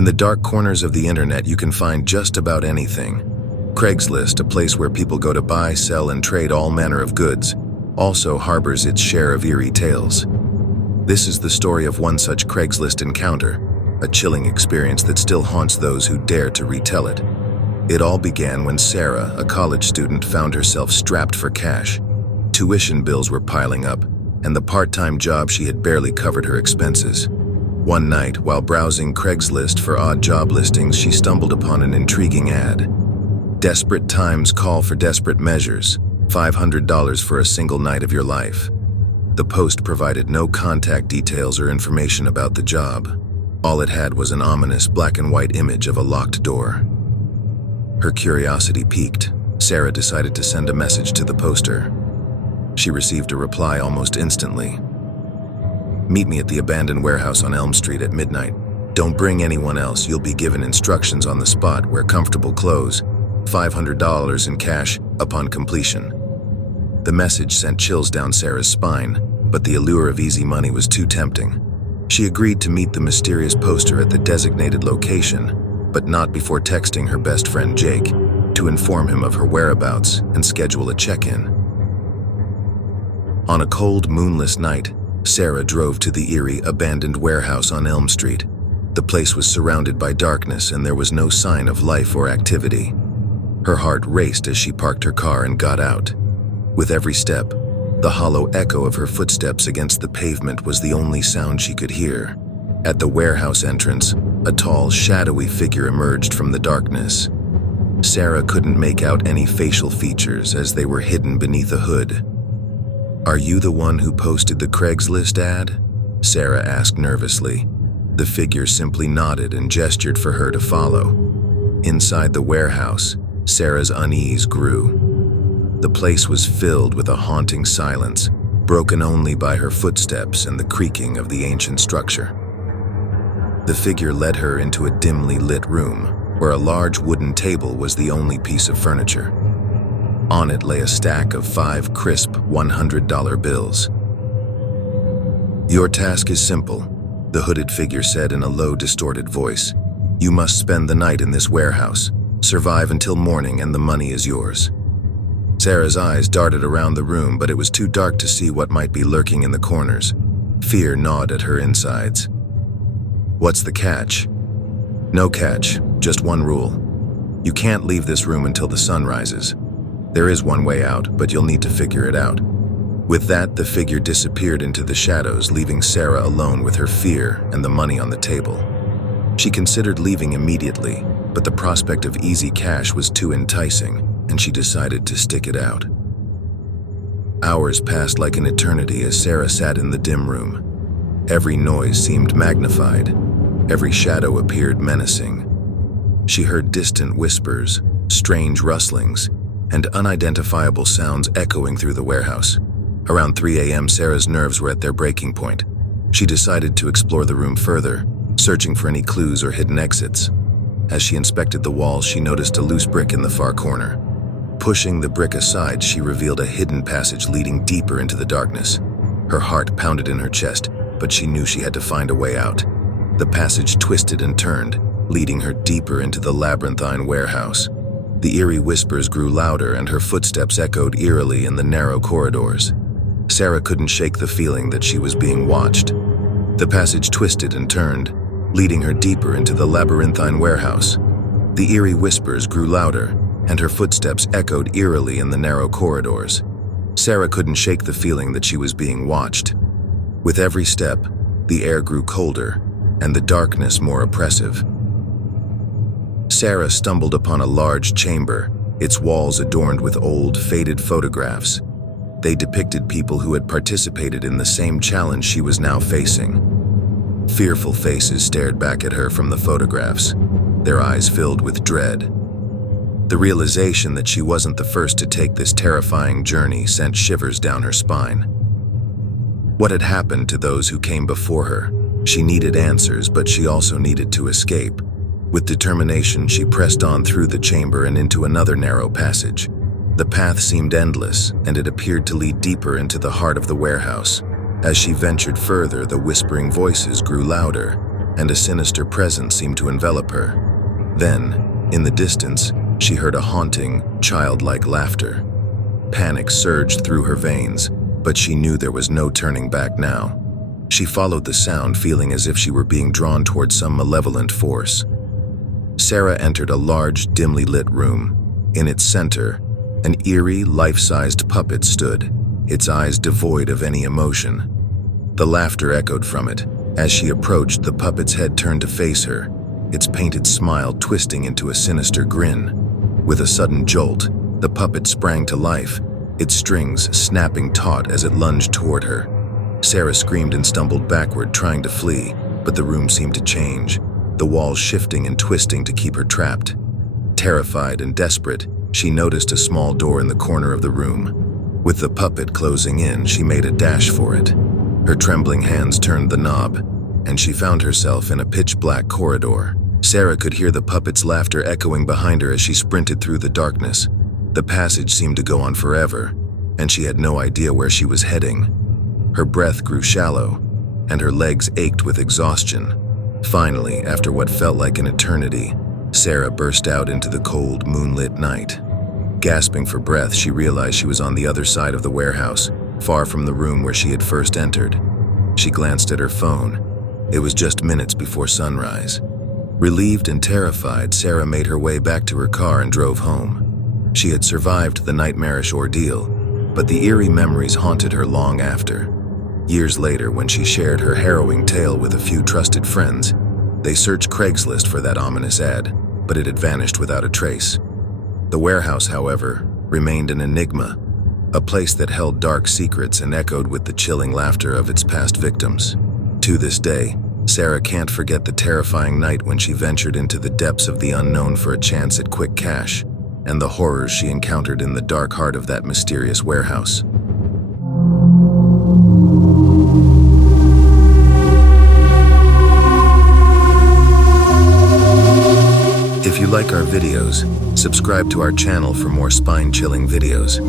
In the dark corners of the internet, you can find just about anything. Craigslist, a place where people go to buy, sell, and trade all manner of goods, also harbors its share of eerie tales. This is the story of one such Craigslist encounter, a chilling experience that still haunts those who dare to retell it. It all began when Sarah, a college student, found herself strapped for cash. Tuition bills were piling up, and the part-time job she had barely covered her expenses. One night, while browsing Craigslist for odd job listings, she stumbled upon an intriguing ad. Desperate times call for desperate measures. $500 for a single night of your life. The post provided no contact details or information about the job. All it had was an ominous black and white image of a locked door. Her curiosity piqued. Sarah decided to send a message to the poster. She received a reply almost instantly. "Meet me at the abandoned warehouse on Elm Street at midnight. Don't bring anyone else. You'll be given instructions on the spot. Wear comfortable clothes. $500 in cash upon completion." The message sent chills down Sarah's spine, but the allure of easy money was too tempting. She agreed to meet the mysterious poster at the designated location, but not before texting her best friend Jake to inform him of her whereabouts and schedule a check-in. On a cold, moonless night, Sarah drove to the eerie, abandoned warehouse on Elm Street. The place was surrounded by darkness and there was no sign of life or activity. Her heart raced as she parked her car and got out. With every step, the hollow echo of her footsteps against the pavement was the only sound she could hear. At the warehouse entrance, a tall, shadowy figure emerged from the darkness. Sarah couldn't make out any facial features as they were hidden beneath a hood. "Are you the one who posted the Craigslist ad?" Sarah asked nervously. The figure simply nodded and gestured for her to follow. Inside the warehouse, Sarah's unease grew. The place was filled with a haunting silence, broken only by her footsteps and the creaking of the ancient structure. The figure led her into a dimly lit room, where a large wooden table was the only piece of furniture. On it lay a stack of 5 crisp $100 bills. "Your task is simple," the hooded figure said in a low, distorted voice. "You must spend the night in this warehouse. Survive until morning and the money is yours." Sarah's eyes darted around the room, but it was too dark to see what might be lurking in the corners. Fear gnawed at her insides. "What's the catch?" "No catch, just one rule. You can't leave this room until the sun rises. There is one way out, but you'll need to figure it out." With that, the figure disappeared into the shadows, leaving Sarah alone with her fear and the money on the table. She considered leaving immediately, but the prospect of easy cash was too enticing, and she decided to stick it out. Hours passed like an eternity as Sarah sat in the dim room. Every noise seemed magnified. Every shadow appeared menacing. She heard distant whispers, strange rustlings, and unidentifiable sounds echoing through the warehouse. Around 3 a.m., Sarah's nerves were at their breaking point. She decided to explore the room further, searching for any clues or hidden exits. As she inspected the walls, she noticed a loose brick in the far corner. Pushing the brick aside, she revealed a hidden passage leading deeper into the darkness. Her heart pounded in her chest, but she knew she had to find a way out. The passage twisted and turned, leading her deeper into the labyrinthine warehouse. The eerie whispers grew louder and her footsteps echoed eerily in the narrow corridors. Sarah couldn't shake the feeling that she was being watched. The passage twisted and turned, leading her deeper into the labyrinthine warehouse. The eerie whispers grew louder, and her footsteps echoed eerily in the narrow corridors. Sarah couldn't shake the feeling that she was being watched. With every step, the air grew colder, and the darkness more oppressive. Sarah stumbled upon a large chamber, its walls adorned with old, faded photographs. They depicted people who had participated in the same challenge she was now facing. Fearful faces stared back at her from the photographs, their eyes filled with dread. The realization that she wasn't the first to take this terrifying journey sent shivers down her spine. What had happened to those who came before her? She needed answers, but she also needed to escape. With determination, she pressed on through the chamber and into another narrow passage. The path seemed endless, and it appeared to lead deeper into the heart of the warehouse. As she ventured further, the whispering voices grew louder. and a sinister presence seemed to envelop her. Then, in the distance, she heard a haunting, childlike laughter. Panic surged through her veins, but she knew there was no turning back now. She followed the sound, feeling as if she were being drawn toward some malevolent force. Sarah entered a large, dimly lit room. In its center, an eerie, life-sized puppet stood, its eyes devoid of any emotion. The laughter echoed from it. As she approached, the puppet's head turned to face her, its painted smile twisting into a sinister grin. With a sudden jolt, the puppet sprang to life, its strings snapping taut as it lunged toward her. Sarah screamed and stumbled backward, trying to flee, but the room seemed to change, the walls shifting and twisting to keep her trapped. Terrified and desperate, she noticed a small door in the corner of the room. With the puppet closing in, she made a dash for it. Her trembling hands turned the knob, and she found herself in a pitch-black corridor. Sarah could hear the puppet's laughter echoing behind her as she sprinted through the darkness. The passage seemed to go on forever, and she had no idea where she was heading. Her breath grew shallow, and her legs ached with exhaustion. Finally, after what felt like an eternity, Sarah burst out into the cold, moonlit night. Gasping for breath, she realized she was on the other side of the warehouse, far from the room where she had first entered. She glanced at her phone. It was just minutes before sunrise. Relieved and terrified, Sarah made her way back to her car and drove home. She had survived the nightmarish ordeal, but the eerie memories haunted her long after. Years later, when she shared her harrowing tale with a few trusted friends, they searched Craigslist for that ominous ad, but it had vanished without a trace. The warehouse, however, remained an enigma, a place that held dark secrets and echoed with the chilling laughter of its past victims. To this day, Sarah can't forget the terrifying night when she ventured into the depths of the unknown for a chance at quick cash, and the horrors she encountered in the dark heart of that mysterious warehouse. If you like our videos, subscribe to our channel for more spine-chilling videos.